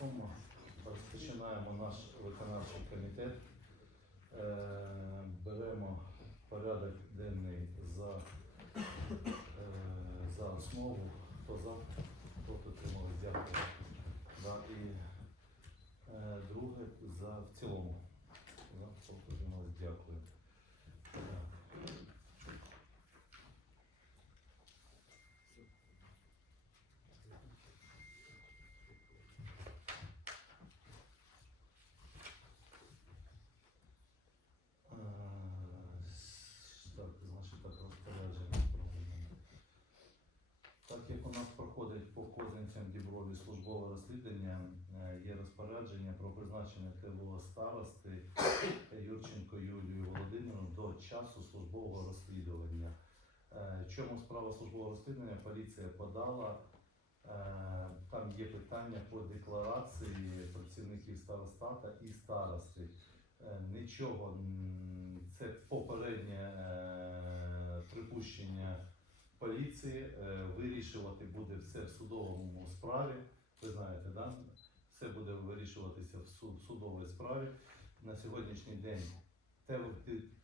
виконкому розпочинаємо наш виконавчий комітет. Е, Беремо порядок денний за, е, за основу. Хто за, хто підтримав, дякую. Да, і е, друге за в цілому. За, хто підтримав, дякую. Так. Е, Так, значить так розпорядження проведено. Так як у нас проходить по Козинцям Діброві службове розслідування, е, є розпорядження про призначення ТВО старости Юрченко Юлію Володимирівну до часу службового розслідування. Е, Чому справа службового розслідування? Поліція подала. е, Там є питання по декларації працівників старостата і старости. Нічого, це попереднє припущення поліції. Е, Вирішувати буде все в судовому справі. Ви знаєте, да? все буде вирішуватися в суд, судовій справі. На сьогоднішній день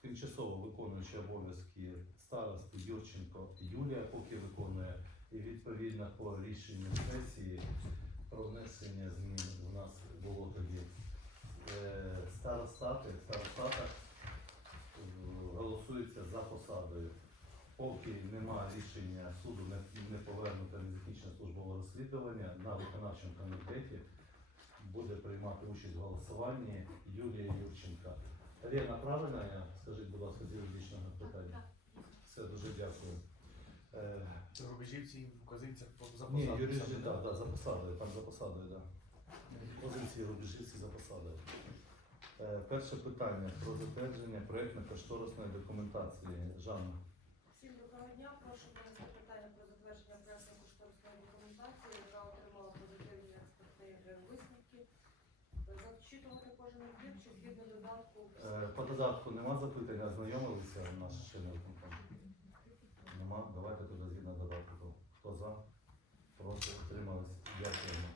тимчасово виконуючи обов'язки старости Юрченко Юлія, поки виконує, і відповідно по рішенню сесії про внесення змін у нас було тоді е, старостати, старостата е, голосується за посадою. Поки немає рішення суду, не, не повернуто не закінчено службове розслідування, на виконавчому комітеті буде приймати участь в голосуванні Юлія Юрченка. Лена, правильно я? Скажіть, будь ласка, з юридичного питання. Все, дуже дякую. Е, Рубежівці в Козинцях по- за ні, юристи, саме, да, за посадою, там за посадою, да. Позиції рубежівці за посадою. Е, перше питання про затвердження проєктно-кошторисної документації. Жанна. Дня. Прошу винести питання про затвердження проектно-кошторисної документації, яка отримала позитивні експертні висновки. Зачитувати кожен об'єкт чи згідно додатку. Е, по додатку нема запитань, ознайомилися наш нас виконкому? Нема. Давайте тоді згідно додатку. Хто за? Проти утримались. Дякуємо.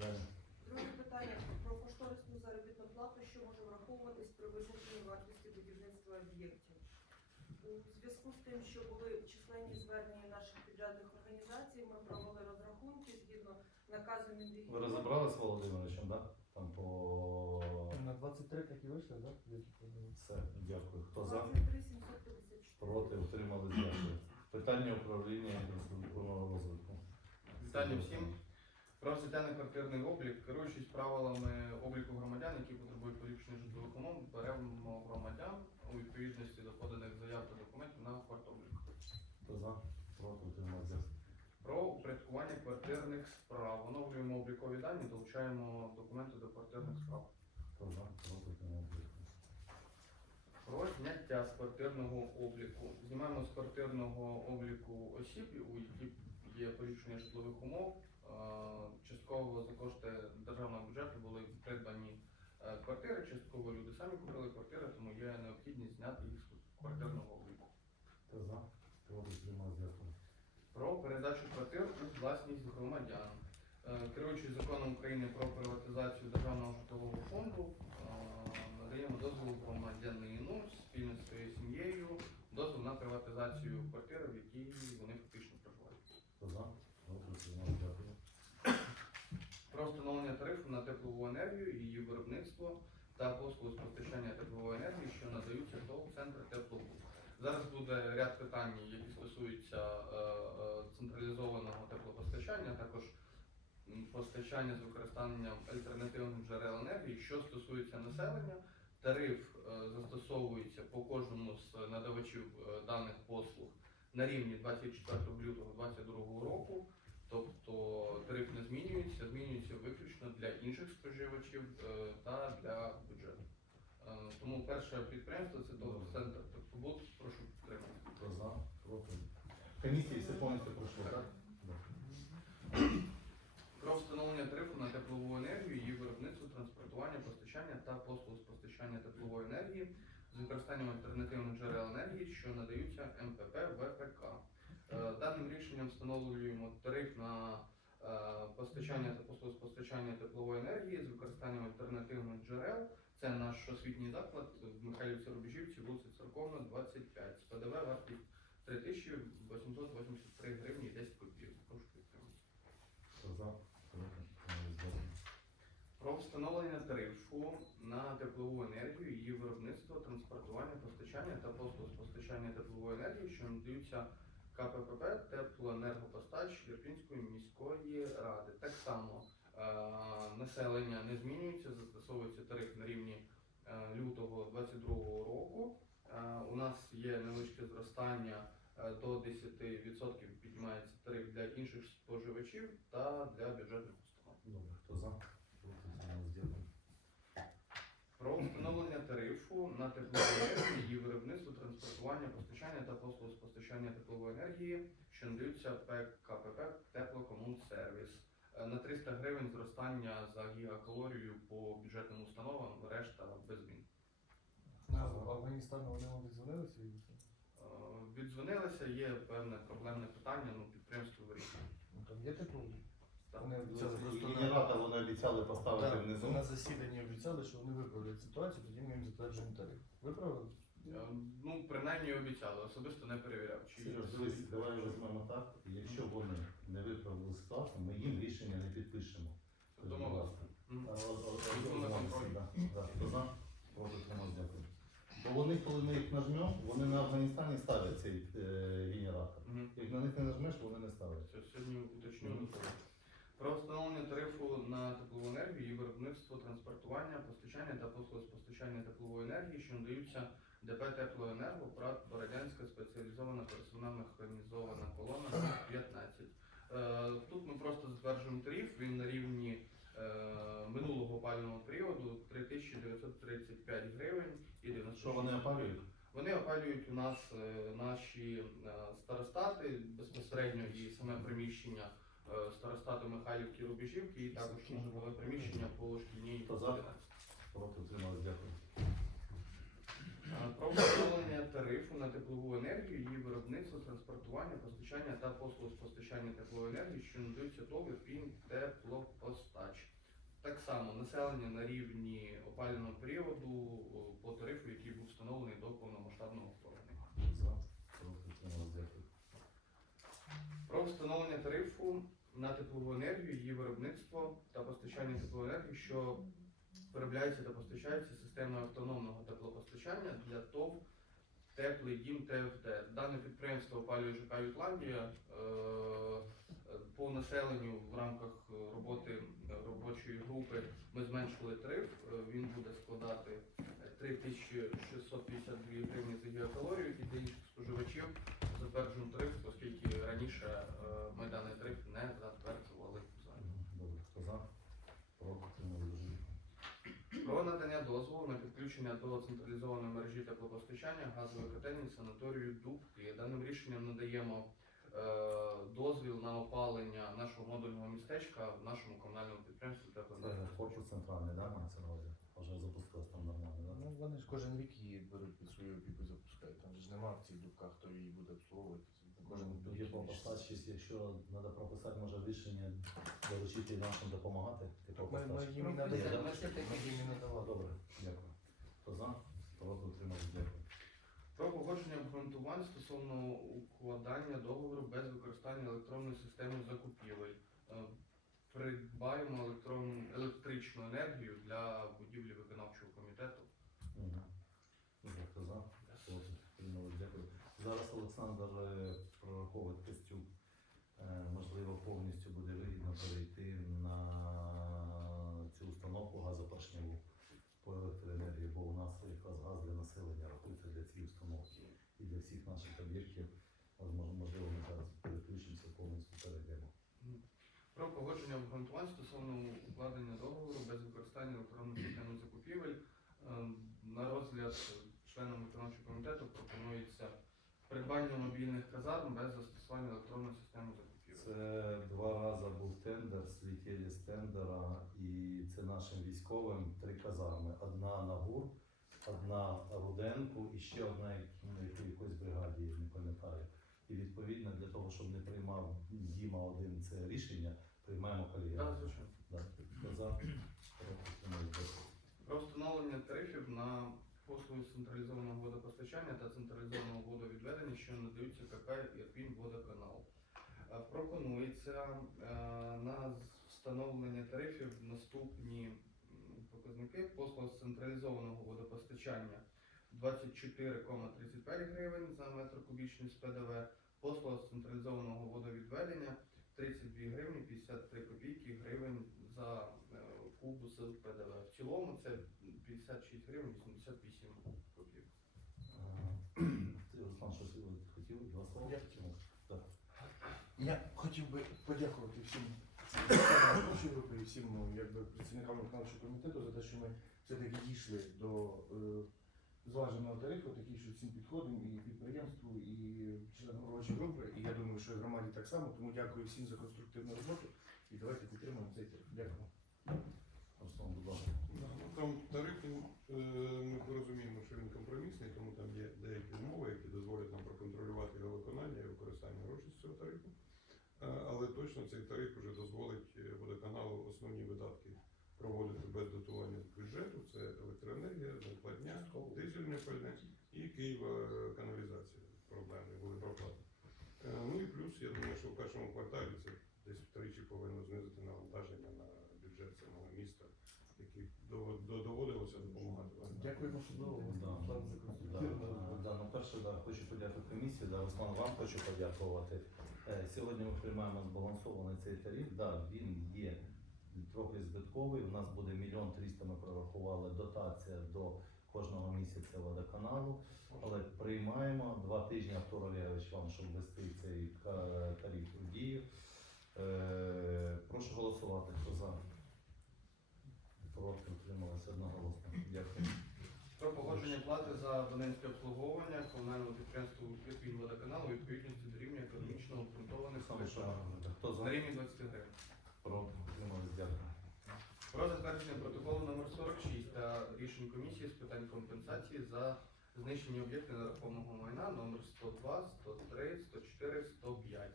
Далі. Друге питання про кошторисну заробітну плату, що може враховуватись при визначенні вартості будівництва об'єктів. У зв'язку з тим, що були численні звернення наших підрядних організацій, ми провели розрахунки згідно наказу Мінвігів. Ви розібралися з Володимировичем, да? Там по На 23 так і вийшло, так? все. Дякую. Хто за? 23 754. Проти утримались. Дякую. Питання управління інфраструктурного розвитку. Вітання всім. Про соціально-квартирний облік, керуючись правилами обліку громадян, які потребують поліпшення житлових умов, беремо громадян у відповідності до поданих заяв та документів на квартоблік. Хто за? Проти утримались. Дякую. Про упорядкування квартирних справ. Оновлюємо облікові долучаємо документи до квартирних справ. Про зняття з квартирного обліку. Знімаємо з квартирного обліку осіб, у яких є поліпшення житлових умов. Е, Частково за кошти державного бюджету були придбані е, квартири, частково люди самі купили квартири, тому є необхідність зняти їх з квартирного обліку. Про передачу квартир у власність громадян. Е, Керуючись законом України про приватизацію державного житлового фонду, е, надаємо дозвіл громадянину спільно зі своєю сім'єю дозвіл на приватизацію квартири, в якій вони фактично проживають. Про встановлення тарифу на теплову енергію, її виробництво та послуги з постачання теплової енергії, що надаються ТОВ центр теплову. Зараз буде ряд питань, які стосуються е, централізованого теплопостачання, також постачання з використанням альтернативних джерел енергії. Що стосується населення, тариф е, застосовується по кожному з надавачів е, даних послуг на рівні 24 лютого 2022 року. Тобто тариф не змінюється, змінюється виключно для інших споживачів е, та для бюджету. Тому перше підприємство це центр Теплобут. Прошу підтримати. Комісії все повністю пройшло, так? Да. Про встановлення тарифу на теплову енергію, її виробництво, транспортування, постачання та послуг з постачання теплової енергії з використанням альтернативних джерел енергії, що надаються МПП ВПК. Е, Даним рішенням встановлюємо тариф на е, постачання та послуг з постачання теплової енергії з використанням альтернативних джерел. Це наш освітній заклад в Михайлівці Рубежівці, вулиця Церковна, 25. З ПДВ вартість 3883 гривні і 10 копійок. Прошу підтримати. Про встановлення тарифу на теплову енергію, її виробництво, транспортування, постачання та послуг з постачання теплової енергії, що надаються КПП теплоенергопостач Ірпінської міської ради. Так само е, населення не змінюється, застосовується тариф на рівні е, лютого 2022 року. Е, у нас є невеличке зростання е, до 10% піднімається тариф для інших споживачів та для бюджетних установ. Добре, хто за? Проти? Утримались? Про встановлення тарифу на теплову енергію, її виробництво, транспортування, постачання та послуг з постачання теплової енергії, що надаються ПКПП Теплокомунсервіс. Е, На 300 гривень зростання за гігакалорію по бюджетним установам, решта без змін. На Афганістану вони вам відзвонилися? Е, Віддзвонилися, є певне проблемне питання, ну підприємство вирішує. Ну там є тепло? Вони просто на- Генератор вони обіцяли поставити Так, внизу. на засіданні обіцяли, що вони виправлять ситуацію, тоді ми їм затверджуємо тариф. Виправили? Е, Ну, принаймні обіцяли, особисто не перевіряв. Чи Сереж, дивись, давай візьмемо так. Якщо вони не виправили ситуацію, ми їм рішення не підпишемо. Домовилися. Мгм. На от- контроль. да, да. Хто за? Проти? Утримались? Дякую. Бо вони, коли ми їх нажмемо, вони на Афганістані ставлять цей е, генератор. Мгм. Як на них не нажмеш, вони не ставлять. Все, сьогодні уточню. Мгм. Про встановлення тарифу її виробництво, транспортування, постачання та послуги з постачання теплової енергії, що надаються ДП Теплоенерго, ПРАТ Бородянська спеціалізована персональна механізована колона 15. Е, Тут ми просто затверджуємо тариф, він на рівні е, минулого опалювального періоду 3935 гривень і 96 Що вони опалюють? вони опалюють у нас е, наші старостати безпосередньо і саме приміщення старостату Михайлівки Рубежівки, і також житлове приміщення по шкільній Хто за? Проти? Утримались? Дякую. Е, Про встановлення тарифу на теплову енергію, її виробництво, транспортування, постачання та послуг з постачання теплової енергії, що надаються ТОВ «Ірпінь теплопостач. Так само населення на рівні опалювального періоду е, по тарифу, який був встановлений до повномасштабного вторгнення. За. Проти? Утримались? Дякую. Про встановлення тарифу на теплову енергію, її виробництво та постачання теплової енергії, що виробляється та постачається системою автономного теплопостачання для ТОВ Теплий дім ТФД. Дане підприємство опалює ЖК Ютландія. Е, По населенню в рамках роботи робочої групи ми зменшили тариф. Е, Він буде складати 3652 гривні за гігакалорію і для інших споживачів затверджуємо тариф, оскільки раніше е, ми даний тариф не затверджували. Добре, хто за? Проти? Про надання дозволу на підключення до централізованої мережі теплопостачання газової котельні санаторію Дубки. Даним рішенням надаємо е, дозвіл на опалення нашого модульного містечка в нашому комунальному підприємстві Це корпус центральний, да, мається на увазі? Вже запустилось там нормально, да? Ну вони ж кожен рік її беруть під свою опіку запускають. Там ж нема в цих дубках, хто її буде обслуговувати. Кожен Кожен є рік попостачість, якщо треба прописати, може рішення доручити нашим допомагати. Ти Ми, ми попостачі. їм і Ну, надаємо. ми їм і Ну, надавали. добре, дякую. Хто за? Проти утримались, дякую. Про погодження обґрунтувань стосовно укладання договору без використання електронної системи закупівель. Е, Придбаємо електрон... електричну енергію для будівлі виконавчого комітету. Мгм. Добре, хто за? Проти утримались, дякую. Зараз Олександр е, прораховує Костюк. Е, Можливо, повністю буде вигідно перейти на цю установку газопоршневу по електроенергії, бо у нас якраз газ для населення рахується для цієї установки і для всіх наших об'єктів. Можливо, ми зараз переключимося, повністю перейдемо. Про погодження обґрунтувань стосовно укладення договору без використання електронної системи закупівель. Е, На розгляд членам виконавчого комітету пропонується придбання мобільних казарм без застосування електронної системи закупівель. Це два рази був тендер, слетіли з тендера, і це нашим військовим три казарми. Одна на ГУР, одна Руденку і ще одна ну, як- якоїсь бригаді. І відповідно для того, щоб не приймав Діма один це рішення при Так, звичайно. Да. Хто за? Проти утримались. Про встановлення тарифів на послуги централізованого водопостачання та централізованого водовідведення, що надаються КК Ірпінь водоканал. Е, Пропонується е, на встановлення тарифів наступні м, показники. Послуга з централізованого водопостачання 24,35 гривень за метр кубічний з ПДВ. Послуга з централізованого водовідведення 32 гривні 53 копійки гривень за е, куб з ПДВ. В цілому це 56 гривень 88 копійок. Руслан, щось ви хотів? Два слова? Я хотів би подякувати всім і всім якби, працівникам виконавчого комітету за те, що ми все-таки дійшли до е, зваженого тарифу, такий, що всім підходимо і підприємству, і членам робочої групи. І я думаю, що і громаді так само. Тому дякую всім за конструктивну роботу і давайте підтримаємо цей тариф. Дякую. Руслан, будь ласка. Ну, Там тариф, е, ми розуміємо, що він компромісний, тому там є деякі умови, які дозволять нам проконтролювати його виконання і використання грошей з цього тарифу. Е, Але точно цей тариф вже дозволить е, водоканалу основні видатки проводити без дотування з бюджету. Це електроенергія, зарплатня, дизельне пальне і Києва е, каналізація проблемні були проплати. Е, Ну і плюс, я думаю, що в першому кварталі це десь втричі повинно знизити навантаження на бюджет самого міста, який до- до- доводилося допомагати. Дякуємо да, да, ну перше, да, хочу подякувати комісії, да, Руслан, вам хочу подякувати. Е, Сьогодні ми приймаємо збалансований цей тариф. Да, він є трохи збитковий. У нас буде мільйон триста, ми прорахували дотація до кожного місяця водоканалу. Але приймаємо два тижні Артур Олегович вам, щоб ввести цей ка- тариф у дію. Е, прошу голосувати. Хто за? Проти утрималися одноголосно. Дякую. Про погодження плати за абонентське обслуговування комунального підприємства Ірпінь водоканалу у відповідності до рівня економічно обґрунтованих хто за? На рівні 20 гривень. Про затвердження протоколу номер 46 та рішень комісії з питань компенсації за знищені об'єкти нерухомого майна номер 102, 103, 104, 105.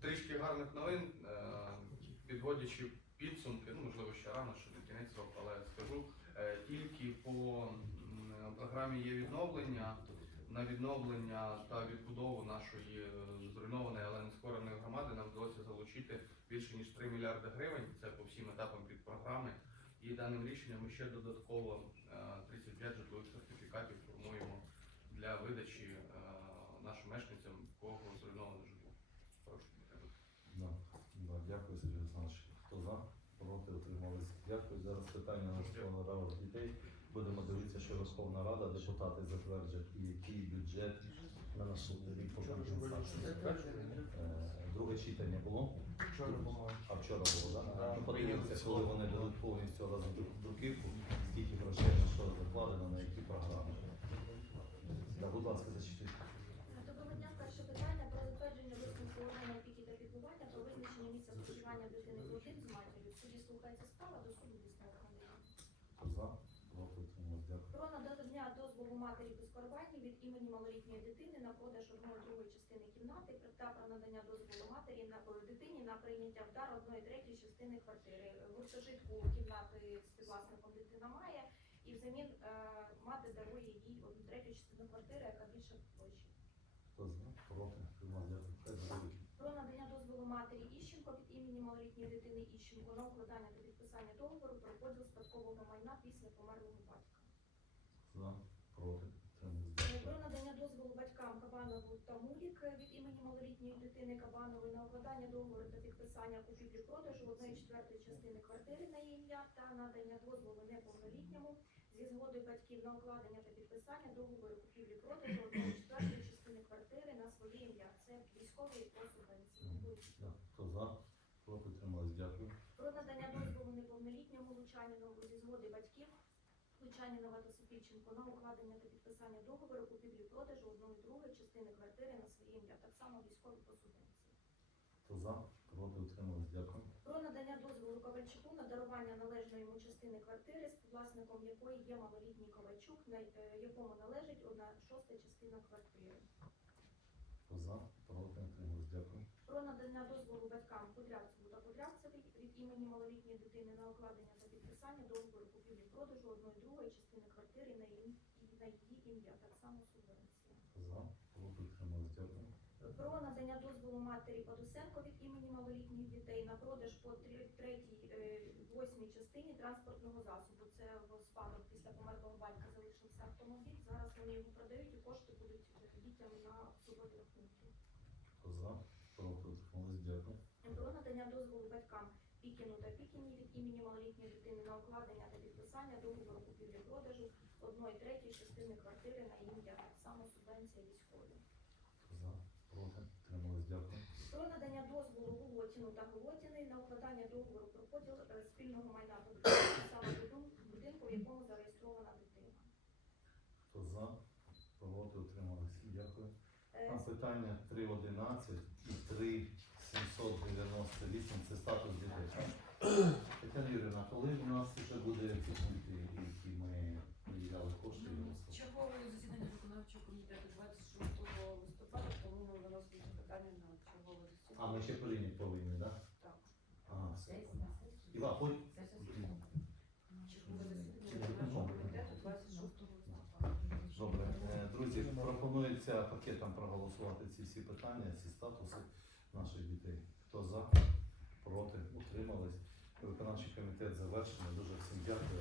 Трішки гарних новин, е, підводячи підсумки, ну можливо ще рано, ще не кінець року, але скажу, е, тільки по програмі є відновлення. На відновлення та відбудову нашої е, зруйнованої, але не скореної громади нам вдалося залучити більше ніж 3 мільярди гривень. Це по всім етапам під програми. І даним рішенням ми ще додатково е, 35 житлових сертифікатів формуємо для видачі е, нашим мешканцям, кого зруйноване житло. Прошу. Да, да, дякую, Сергій Олександрович. Хто за? Проти утримались. Дякую. Зараз питання на Верховну дітей. Будемо дивитися, що Верховна Рада, депутати затверджать і який бюджет на наступний рік по компенсації. Е, Друге читання було, Вчора було. а вчора було, так? Да. Ну, подивимося, коли вони дадуть повністю роздруківку, скільки грошей на що закладено, на які програми. Да, будь ласка, зачитайте. Доброго дня. Перше питання про затвердження висновку органу опіки та піклування про визначення місця проживання дитини в з матір'ю. Суді слухається справа, до суду висновок надаємо. Хто за? Проти утримались. Дякую. Про надання дозволу матері безкорбатній від імені малолітньої дитини на продаж одної другої частини кімнати та про надання дозволу матері на дитині на прийняття в дар одної третьої частини квартири. Гуртожитку кімнати з співвласником дитина має, і взамін е, мати дарує їй одну третю частину квартири, яка більше площі. Хто за? Проти. Про надання дозволу матері Іщенко від імені малолітньої дитини Іщенко на укладання та підписання договору про поділ спадкового майна після померлого батька. За, проти, Про надання дозволу батькам Кабанову та Мулік від імені малолітньої дитини Кабанової на укладання договору та підписання купівлі-продажу одної четвертої частини квартири на її ім'я та надання дозволу неповнолітньому зі згоди батьків на укладення та підписання договору купівлі-продажу одної четвертої частини квартири на своє ім'я. Це військовий субвенції. Да. Хто за? Проти, утримались. Дякую. Про надання дозволу неповнолітньому Лучанінову зі згоди та Софійченко на укладення та підписання договору купівлі-продажу одної другої частини квартири на своє ім'я, так само військові по субвенції. Хто за? Проти, утримались. Дякую. Про надання дозволу Ковальчуку на дарування належної йому частини квартири, співвласником якої є малолітній Ковальчук, на е, якому належить одна шоста частина квартири. Хто за? Проти, утримались. Дякую. Про надання дозволу батькам Кудрявцеву та Кудрявцевій від імені малолітньої дитини на укладення та підписання договору купівлі-продажу одної другої частини квартири на її, на її ім'я, так само субвенція. За. Проти утримались. Дякую. Про надання дозволу матері Падусенко від імені малолітніх дітей на продаж по третій, е, восьмій частині транспортного засобу. Це в спадок після померлого батька залишився автомобіль. Зараз вони його продають і кошти будуть дітям на суботі рахунки. За? Проти утримались. Дякую. Про надання дозволу батькам Пікіну та Пікіні від імені дитини на укладення та підписання договору купівлі-продажу одної третьої частини квартири на ім'я. Так само субвенція військові. Хто за? Проти утримались. Дякую. Про надання дозволу Голотіну та Голотіни на укладання договору про поділ е, спільного майна будинку, саме будинку, в якому зареєстрована дитина. Хто за? Проти утримались. Дякую. Е, Там питання 3.11 і 3.798 це статус дітей. Тетяна Юрівна, коли у нас вже буде ці пункти, які ми виділяли кошти? Чергове засідання виконавчого комітету 26 листопада, тому ми виносимо це питання на чергове засідання. А ми ще прийняти повинні, так? Так. Ага, все. Іва, Чергове засідання виконавчого комітету 26 листопада. Добре, Е, друзі, пропонується пакетом проголосувати ці всі питання, ці статуси наших дітей. Хто за, проти, утримались. Виконавчий комітет завершений. Дуже всім дякую.